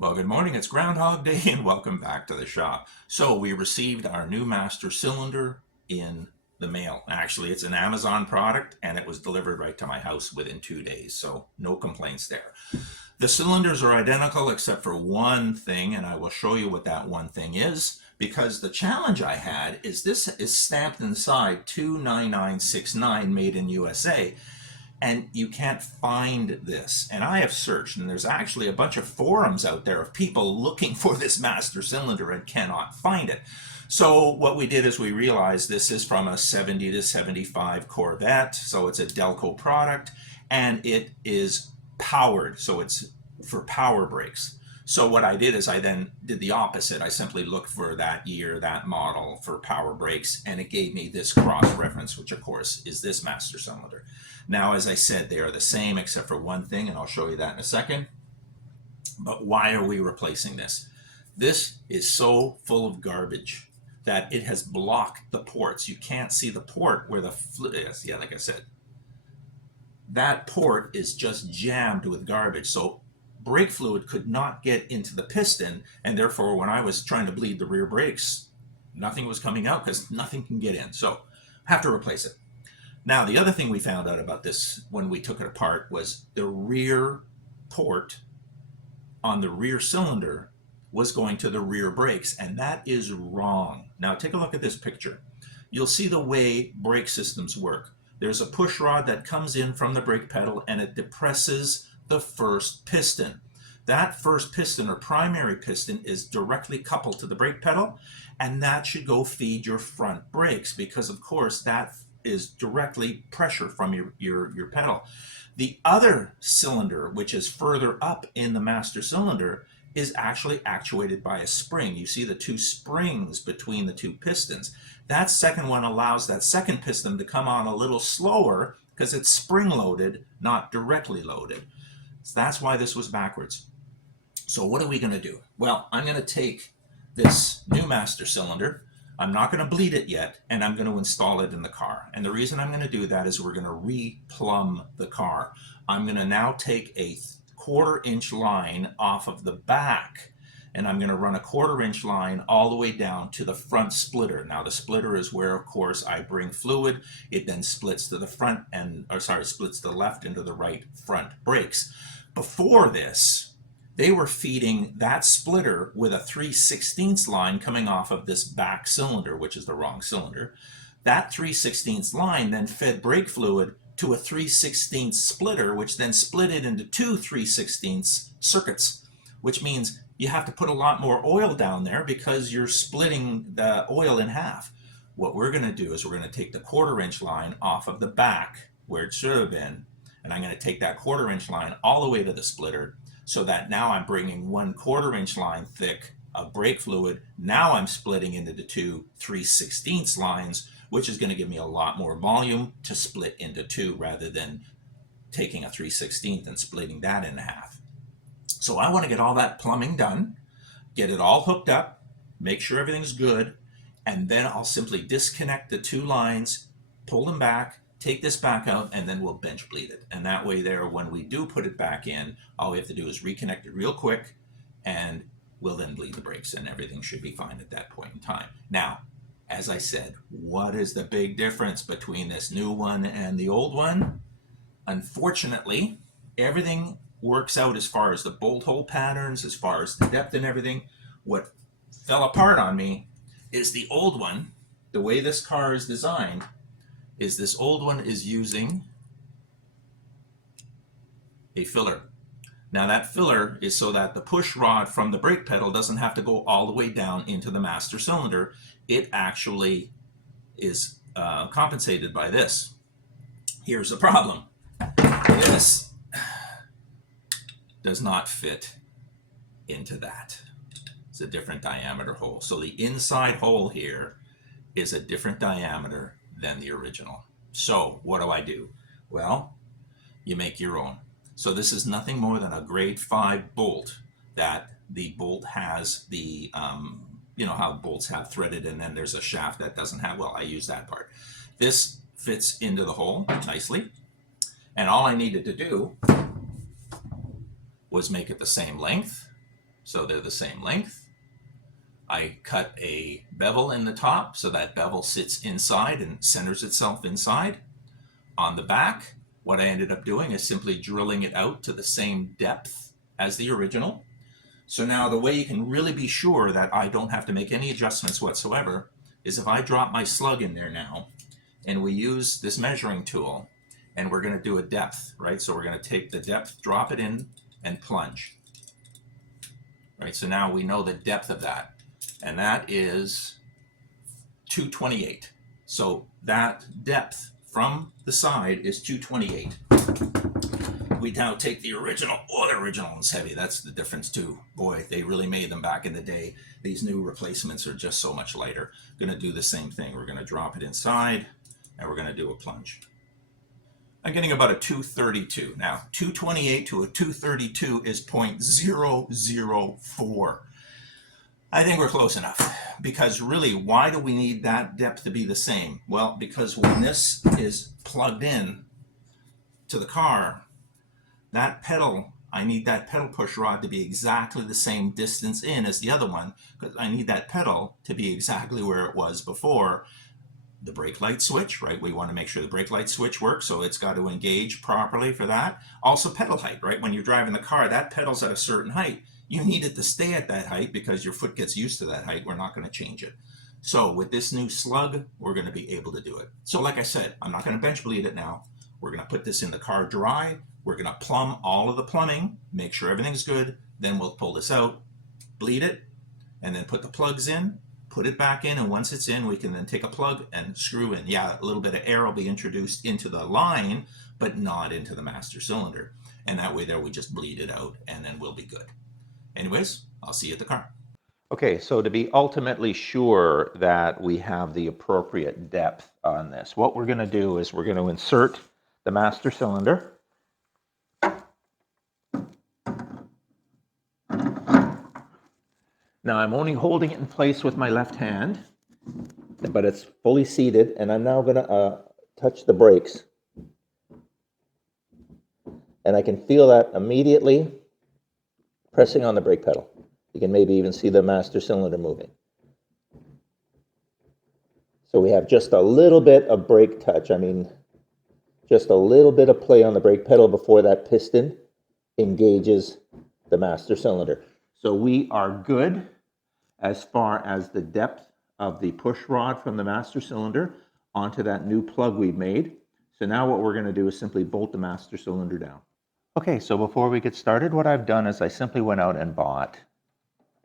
Well, good morning. It's Groundhog Day and welcome back to the shop. So we received our new master cylinder in the mail. Actually, it's an Amazon product and it was delivered right to my house within 2 days. So no complaints there. The cylinders are identical except for one thing, and I will show you what that one thing is, because the challenge I had is this is stamped inside 29969 made in USA, and you can't find this. And I have searched, and there's actually a bunch of forums out there of people looking for this master cylinder and cannot find it. So what we did is we realized this is from a 70 to 75 Corvette, so it's a Delco product, and it is powered, so it's for power brakes. So what I did is I then did the opposite. I simply looked for that year, that model for power brakes, and it gave me this cross reference, which of course is this master cylinder. Now, as I said, they are the same except for one thing, and I'll show you that in a second. But why are we replacing this? This is so full of garbage that it has blocked the ports. You can't see the port where the fluid is. Yeah, like I said, that port is just jammed with garbage. So brake fluid could not get into the piston, and therefore when I was trying to bleed the rear brakes, nothing was coming out because nothing can get in. So I have to replace it. Now, the other thing we found out about this when we took it apart was the rear port on the rear cylinder was going to the rear brakes, and that is wrong. Now, take a look at this picture. You'll see the way brake systems work. There's a push rod that comes in from the brake pedal and it depresses the first piston. That first piston or primary piston is directly coupled to the brake pedal, and that should go feed your front brakes because, of course, that is directly pressure from your pedal. The other cylinder, which is further up in the master cylinder, is actually actuated by a spring. You see the two springs between the two pistons. That second one allows that second piston to come on a little slower because it's spring-loaded, not directly loaded. So that's why this was backwards. So what are we going to do? Well, I'm going to take this new master cylinder. I'm not going to bleed it yet, and I'm going to install it in the car. And the reason I'm going to do that is we're going to re-plumb the car. I'm going to now take a 1/4 inch line off of the back, and I'm going to run a 1/4 inch line all the way down to the front splitter. Now the splitter is where, of course, I bring fluid. It then splits to the front and, splits to the left into the right front brakes. Before this, they were feeding that splitter with a 3/16 line coming off of this back cylinder, which is the wrong cylinder. That 3/16 line then fed brake fluid to a 3/16 splitter, which then split it into two 3/16 circuits, which means you have to put a lot more oil down there because you're splitting the oil in half. What we're going to do is we're going to take the 1/4 inch line off of the back where it should have been, and I'm going to take that 1/4 inch line all the way to the splitter, so that now I'm bringing 1/4 inch line thick of brake fluid. Now I'm splitting into the two 3/16 lines, which is going to give me a lot more volume to split into two rather than taking a 3/16 and splitting that in half. So I want to get all that plumbing done, get it all hooked up, make sure everything's good, and then I'll simply disconnect the two lines, pull them back, take this back out, and then we'll bench bleed it. And that way there, when we do put it back in, all we have to do is reconnect it real quick, and we'll then bleed the brakes, and everything should be fine at that point in time. Now, as I said, what is the big difference between this new one and the old one? Unfortunately, everything works out as far as the bolt hole patterns, as far as the depth and everything. What fell apart on me is the old one. The way this car is designed is this old one is using a filler. Now that filler is so that the push rod from the brake pedal doesn't have to go all the way down into the master cylinder. It actually is compensated by this. Here's the problem. This does not fit into that. It's a different diameter hole. So the inside hole here is a different diameter than the original. So what do? Well, you make your own. So this is nothing more than a grade 5 bolt that the bolt has the, you know how bolts have threaded and then there's a shaft that doesn't have, well, I use that part. This fits into the hole nicely. And all I needed to do was make it the same length. so they're the same length. I cut a bevel in the top so that bevel sits inside and centers itself inside. On the back, what I ended up doing is simply drilling it out to the same depth as the original. So now the way you can really be sure that I don't have to make any adjustments whatsoever is if I drop my slug in there now and we use this measuring tool and we're going to do a depth, right? So we're going to take the depth, drop it in and plunge, right? So now we know the depth of that, and that is 228. So that depth from the side is 228. We now take the original. Oh, the original is heavy. That's the difference too. Boy, they really made them back in the day. These new replacements are just so much lighter. Going to do the same thing. We're going to drop it inside and we're going to do a plunge. I'm getting about a 232. Now, 228 to a 232 is 0.004. I think we're close enough, because really, why do we need that depth to be the same? Well, because when this is plugged in to the car, that pedal, I need that pedal push rod to be exactly the same distance in as the other one, because I need that pedal to be exactly where it was before. The brake light switch, right? We want to make sure the brake light switch works, so it's got to engage properly for that. Also pedal height, right? When you're driving the car, that pedal's at a certain height. You need it to stay at that height because your foot gets used to that height. We're not going to change it. So with this new slug, we're going to be able to do it. So like I said, I'm not going to bench bleed it now. We're going to put this in the car dry. We're going to plumb all of the plumbing, make sure everything's good. Then we'll pull this out, bleed it, and then put the plugs in, put it back in, and once it's in, we can then take a plug and screw in. Yeah, a little bit of air will be introduced into the line, but not into the master cylinder. And that way there we just bleed it out, and then we'll be good. Anyways, I'll see you at the car. Okay, so to be ultimately sure that we have the appropriate depth on this, what we're going to do is we're going to insert the master cylinder. Now I'm only holding it in place with my left hand, but it's fully seated, and I'm now going to touch the brakes. And I can feel that immediately pressing on the brake pedal. You can maybe even see the master cylinder moving. So we have just a little bit of brake touch. I mean, just a little bit of play on the brake pedal before that piston engages the master cylinder. So we are good as far as the depth of the push rod from the master cylinder onto that new plug we've made. So now what we're going to do is simply bolt the master cylinder down. Okay, so before we get started, what I've done is I simply went out and bought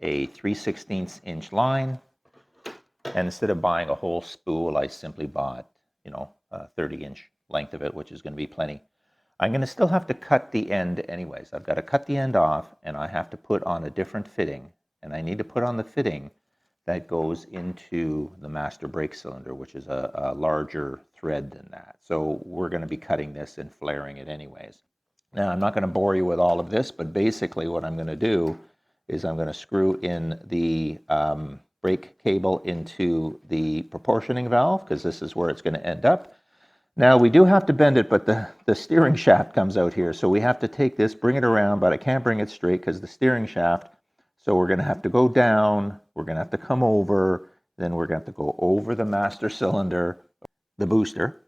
a 3/16 inch line, and instead of buying a whole spool, I simply bought, a 30-inch length of it, which is going to be plenty. I'm going to still have to cut the end anyways. I've got to cut the end off, and I have to put on a different fitting, and I need to put on the fitting that goes into the master brake cylinder, which is a larger thread than that. So we're going to be cutting this and flaring it anyways. Now, I'm not going to bore you with all of this, but basically what I'm going to do is I'm going to screw in the brake cable into the proportioning valve, because this is where it's going to end up. Now, we do have to bend it, but the steering shaft comes out here, so we have to take this, bring it around, but I can't bring it straight because the steering shaft, so we're going to have to go down, we're going to have to come over, then we're going to have to go over the master cylinder, the booster,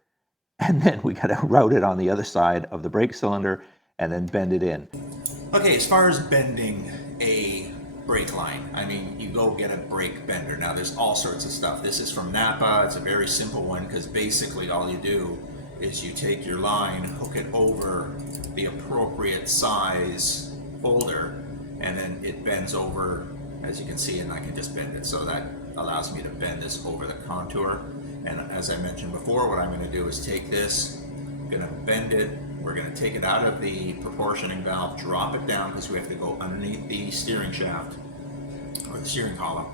and then we got to route it on the other side of the brake cylinder and then bend it in. Okay, as far as bending a brake line, I mean, you go get a brake bender. Now, there's all sorts of stuff. This is from Napa. It's a very simple one, because basically all you do is you take your line, hook it over the appropriate size holder, and then it bends over, as you can see, and I can just bend it. So that allows me to bend this over the contour. And as I mentioned before, what I'm going to do is take this, I'm going to bend it, we're going to take it out of the proportioning valve, drop it down, because we have to go underneath the steering shaft, or the steering column.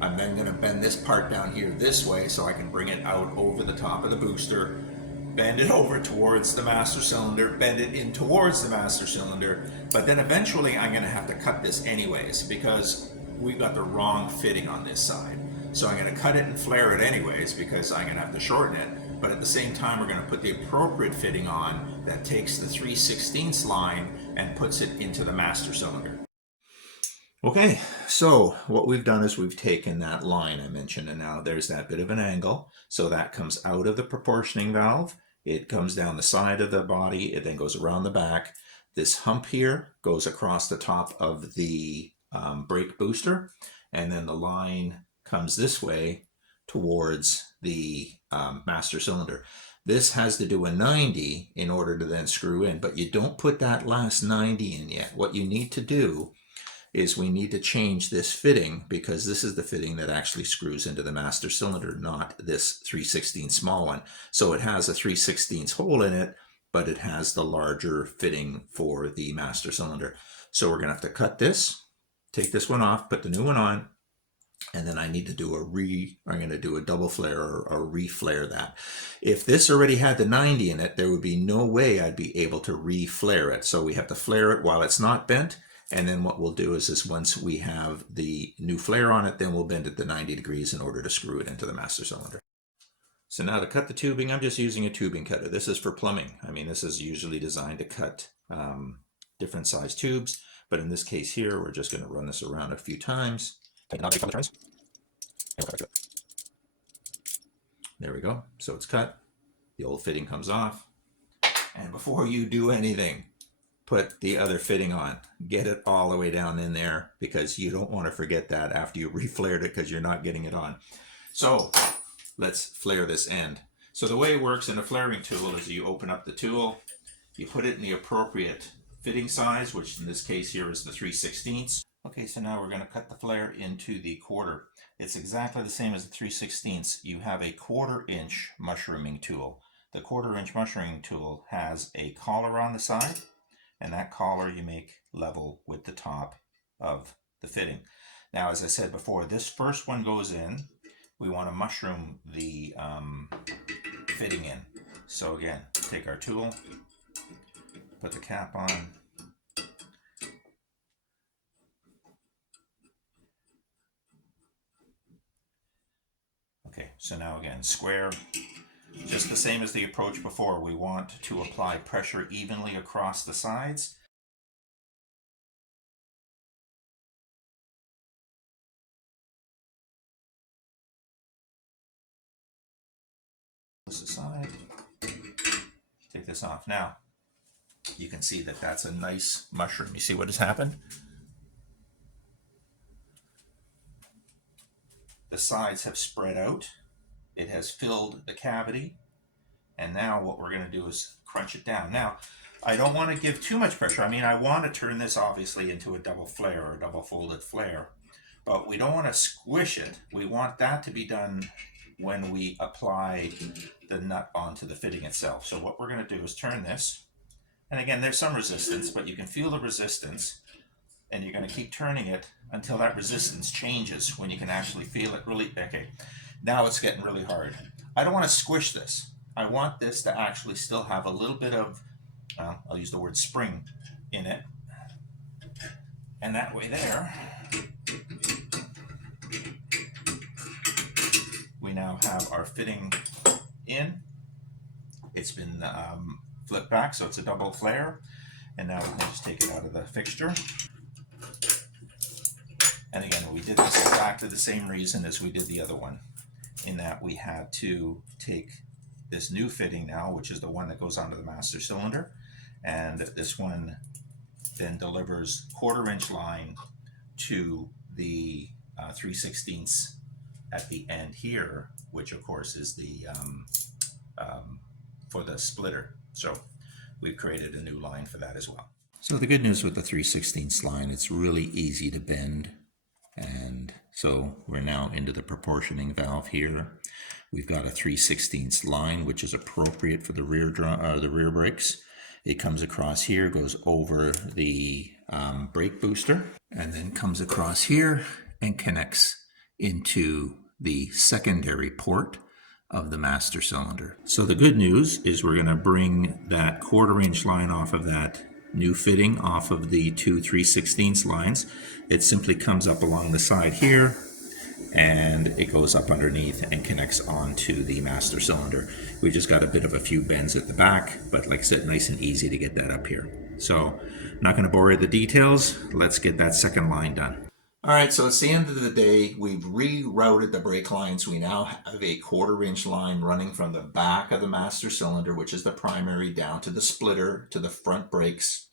I'm then going to bend this part down here this way so I can bring it out over the top of the booster, bend it over towards the master cylinder, bend it in towards the master cylinder, but then eventually I'm going to have to cut this anyways, because we've got the wrong fitting on this side. So I'm going to cut it and flare it anyways, because I'm going to have to shorten it. But at the same time, we're going to put the appropriate fitting on that takes the 3/16 line and puts it into the master cylinder. Okay, so what we've done is we've taken that line I mentioned, and now there's that bit of an angle. So that comes out of the proportioning valve. It comes down the side of the body. It then goes around the back. This hump here goes across the top of the brake booster, and then the line comes this way towards the master cylinder. This has to do a 90 in order to then screw in, but you don't put that last 90 in yet. What you need to do is we need to change this fitting, because this is the fitting that actually screws into the master cylinder, not this 3/16 small one. So it has a 3/16 hole in it, but it has the larger fitting for the master cylinder. So we're gonna have to cut this, take this one off, put the new one on, and then I need to do I'm going to do a double flare or re-flare that. If this already had the 90 in it, there would be no way I'd be able to re-flare it. So we have to flare it while it's not bent. And then what we'll do is once we have the new flare on it, then we'll bend it to 90 degrees in order to screw it into the master cylinder. So now to cut the tubing, I'm just using a tubing cutter. This is for plumbing. I mean, this is usually designed to cut different size tubes. But in this case here, we're just going to run this around a few times. Take another couple turns. And we'll cut it. There we go. So it's cut. The old fitting comes off. And before you do anything, put the other fitting on. Get it all the way down in there, because you don't want to forget that after you re-flared it, because you're not getting it on. So let's flare this end. So the way it works in a flaring tool is you open up the tool, you put it in the appropriate fitting size, which in this case here is the 3/16. Okay, so now we're going to cut the flare into the quarter. It's exactly the same as the 3/16. You have a 1/4 inch mushrooming tool. The 1/4 inch mushrooming tool has a collar on the side, and that collar you make level with the top of the fitting. Now, as I said before, this first one goes in. We want to mushroom the fitting in. So again, take our tool, put the cap on, okay, so now again, square, just the same as the approach before. We want to apply pressure evenly across the sides. This aside, take this off. Now, you can see that that's a nice mushroom. You see what has happened? The sides have spread out. It has filled the cavity. And now what we're going to do is crunch it down. Now, I don't want to give too much pressure. I mean, I want to turn this obviously into a double flare or a double folded flare, but we don't want to squish it. We want that to be done when we apply the nut onto the fitting itself. So what we're going to do is turn this. And again, there's some resistance, but you can feel the resistance, and you're going to keep turning it until that resistance changes, when you can actually feel it really. Okay, now it's getting really hard. I don't want to squish this. I want this to actually still have a little bit of, I'll use the word spring in it. And that way there, we now have our fitting in. It's been flipped back, so it's a double flare. And now we can just take it out of the fixture. And again, we did this exactly the same reason as we did the other one, in that we had to take this new fitting now, which is the one that goes onto the master cylinder, and this one then delivers 1/4 inch line to the 3/16 at the end here, which of course is the for the splitter. So we've created a new line for that as well. So the good news with the 3/16 line, it's really easy to bend. And so we're now into the proportioning valve here. We've got a 3/16 line, which is appropriate for the rear brakes. It comes across here, goes over the brake booster, and then comes across here and connects into the secondary port of the master cylinder. So the good news is we're going to bring that 1/4 inch line off of that new fitting, off of the two 3/16 lines. It simply comes up along the side here, and it goes up underneath and connects onto the master cylinder. We just got a bit of a few bends at the back, but like I said, nice and easy to get that up here. So I'm not going to bore you with the details. Let's get that second line done. All right, so it's the end of the day. We've rerouted the brake lines. We now have a 1/4 inch line running from the back of the master cylinder, which is the primary, down to the splitter to the front brakes,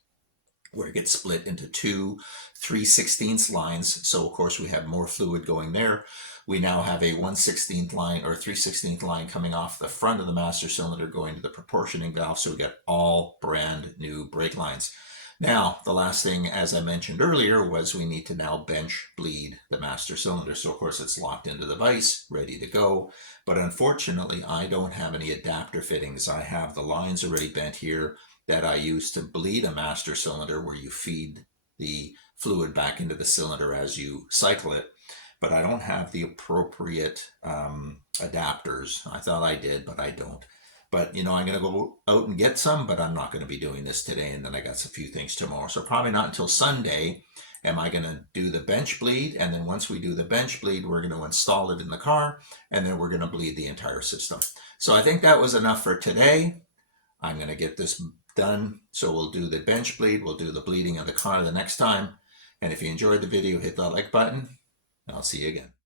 where it gets split into two 3/16 lines. So of course we have more fluid going there. We now have a 1/16 line or 3/16 line coming off the front of the master cylinder going to the proportioning valve. So we got all brand new brake lines. Now, the last thing, as I mentioned earlier, was we need to now bench bleed the master cylinder. So of course it's locked into the vise, ready to go. But unfortunately, I don't have any adapter fittings. I have the lines already bent here that I use to bleed a master cylinder, where you feed the fluid back into the cylinder as you cycle it. But I don't have the appropriate adapters. I thought I did, but I don't. But I'm going to go out and get some, but I'm not going to be doing this today. And then I got a few things tomorrow. So probably not until Sunday am I going to do the bench bleed. And then once we do the bench bleed, we're going to install it in the car, and then we're going to bleed the entire system. So I think that was enough for today. I'm going to get this done. So we'll do the bench bleed. We'll do the bleeding of the car the next time. And if you enjoyed the video, hit that like button, and I'll see you again.